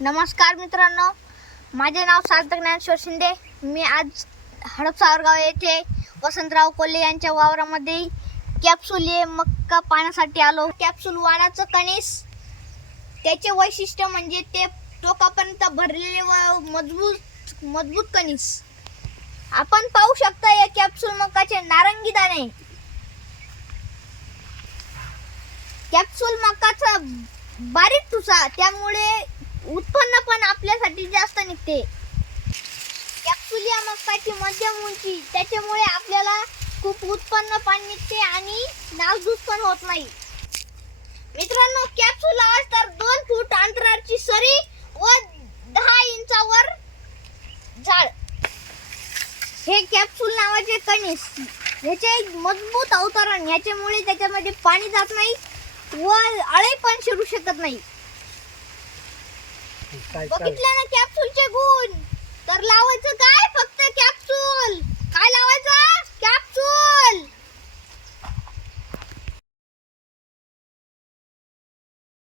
नमस्कार मित्रांनो, माझे नाव सार्थक ज्ञानेश्वर शिंदे. मी आज हडपसावरगाव येथे वसंतराव कोल्हे यांच्या वावरामध्ये कॅप्सूल मक्का पाण्यासाठी आलो. कॅप्सूल वाणाचं कणीस, त्याचे वैशिष्ट्य म्हणजे ते टोकापर्यंत भरलेले व मजबूत कणीस. आपण पाहू शकता या कॅप्सूल मक्काचे नारंगी दाणे. कॅप्सूल मक्काचा बारीक ठुसा, त्यामुळे उत्पन्न पण आपल्यासाठी जास्त निघते. कॅप्सूल या मक्काची मध्यम उंची, त्याच्यामुळे आपल्याला खूप उत्पन्न पण निघते आणि नासधूस पण होत नाही. मित्रांनो, कॅप्सूल लावायचं तर 2 फूट अंतराची सरी व 10 इंचावर झाड. हे कॅप्सूल नावाचे कणीस, याचे मजबूत अवतरण, याच्यामुळे त्याच्यामध्ये पाणी जात नाही व आळे पण शिरू शकत नाही. बघितलं ना कॅप्सूलचे गुण.